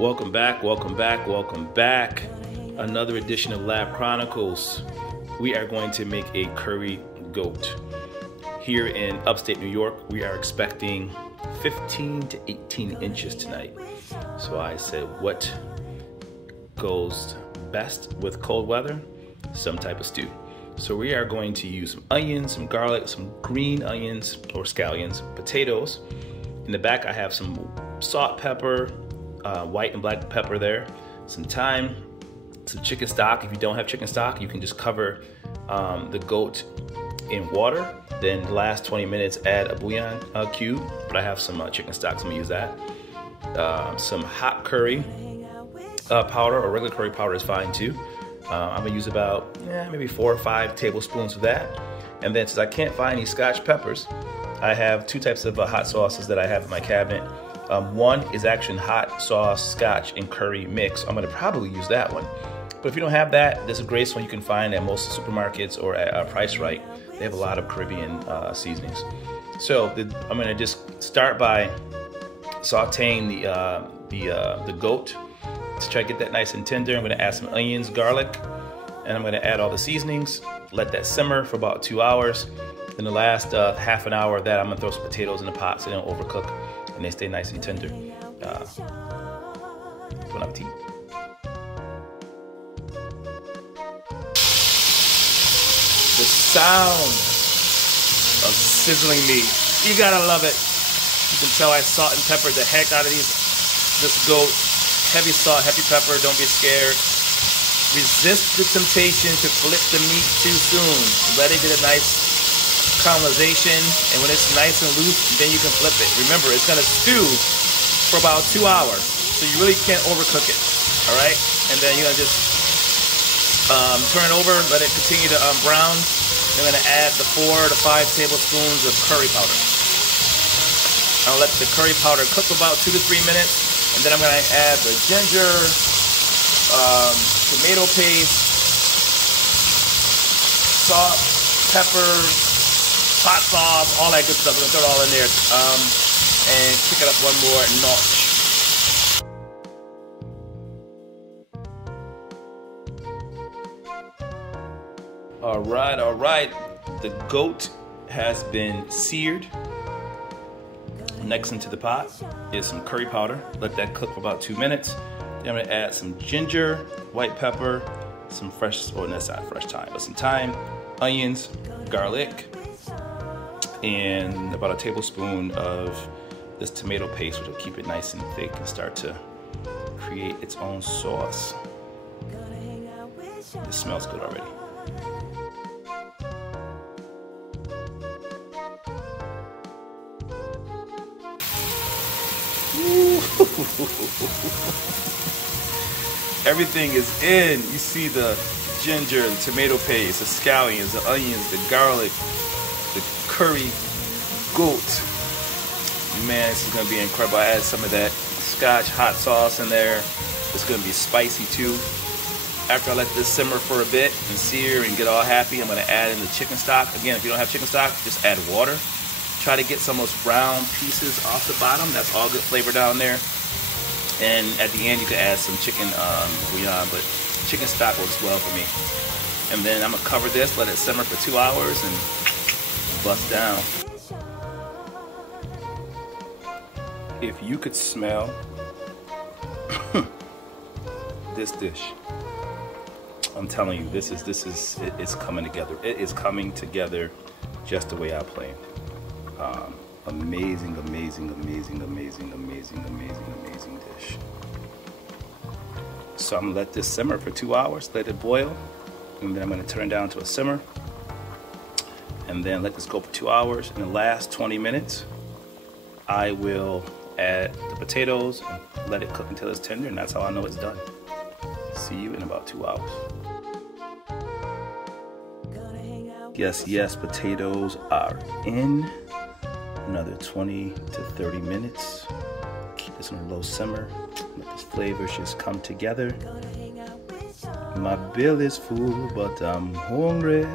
Welcome back, welcome back, welcome back. Another edition of Lab Chronicles. We are going to make a curry goat. Here in upstate New York, we are expecting 15 to 18 inches tonight. So I said, what goes best with cold weather? Some type of stew. So we are going to use some onions, some garlic, some green onions or scallions, potatoes. In the back, I have some salt, pepper, white and black pepper there, some thyme, some chicken stock. If you don't have chicken stock, you can just cover the goat in water. Then the last 20 minutes, add a bouillon cube. But I have some chicken stock, so I'm gonna use that. Some hot curry powder or regular curry powder is fine too. I'm gonna use about maybe 4 or 5 tablespoons of that. And then since I can't find any Scotch peppers, I have 2 types of hot sauces that I have in my cabinet. One is actually hot sauce, Scotch, and curry mix. I'm gonna probably use that one. But if you don't have that, there's a great one you can find at most supermarkets or at Price Right. They have a lot of Caribbean seasonings. So I'm gonna just start by sauteing the goat to try to get that nice and tender. I'm gonna add some onions, garlic, and I'm gonna add all the seasonings. Let that simmer for about 2 hours. In the last half an hour of that, I'm gonna throw some potatoes in the pot so they don't overcook and they stay nice and tender. Bon appetit. The sound of sizzling meat. You gotta love it. You can tell I salt and peppered the heck out of this goat. Heavy salt, heavy pepper, don't be scared. Resist the temptation to flip the meat too soon. Let it get a nice caramelization, and when it's nice and loose, then you can flip it. Remember, it's gonna stew for about 2 hours, so you really can't overcook it, all right? And then you're gonna just turn it over, let it continue to brown. I'm gonna add the 4 to 5 tablespoons of curry powder. I'll let the curry powder cook about 2 to 3 minutes, and then I'm gonna add the ginger, tomato paste, salt, pepper, hot sauce, all that good stuff. We're gonna throw it all in there and kick it up one more notch. All right. The goat has been seared. Next into the pot is some curry powder. Let that cook for about 2 minutes. Then I'm gonna add some ginger, white pepper, some fresh, or that's not fresh thyme, but some thyme, onions, garlic, and about a tablespoon of this tomato paste, which will keep it nice and thick and start to create its own sauce. This smells good already. Everything is in. You see the ginger, the tomato paste, the scallions, the onions, the garlic, the curry goat. Man, this is gonna be incredible. I add some of that Scotch hot sauce in there. It's gonna be spicy too. After I let this simmer for a bit and sear and get all happy, I'm gonna add in the chicken stock. Again, if you don't have chicken stock, just add water. Try to get some of those brown pieces off the bottom. That's all good flavor down there. And at the end, you can add some chicken bouillon, but chicken stock works well for me. And then I'm gonna cover this, let it simmer for 2 hours, and bust down. If you could smell this dish, I'm telling you, it's coming together. It is coming together just the way I planned. Amazing, amazing, amazing, amazing, amazing, amazing, amazing dish. So I'm gonna let this simmer for 2 hours, let it boil, and then I'm gonna turn it down to a simmer, and then let this go for 2 hours. In the last 20 minutes, I will add the potatoes and let it cook until it's tender, and that's how I know it's done. See you in about 2 hours. Yes, potatoes are in. Another 20 to 30 minutes. Keep this on a low simmer. Let this flavor just come together. My bill is full, but I'm hungry.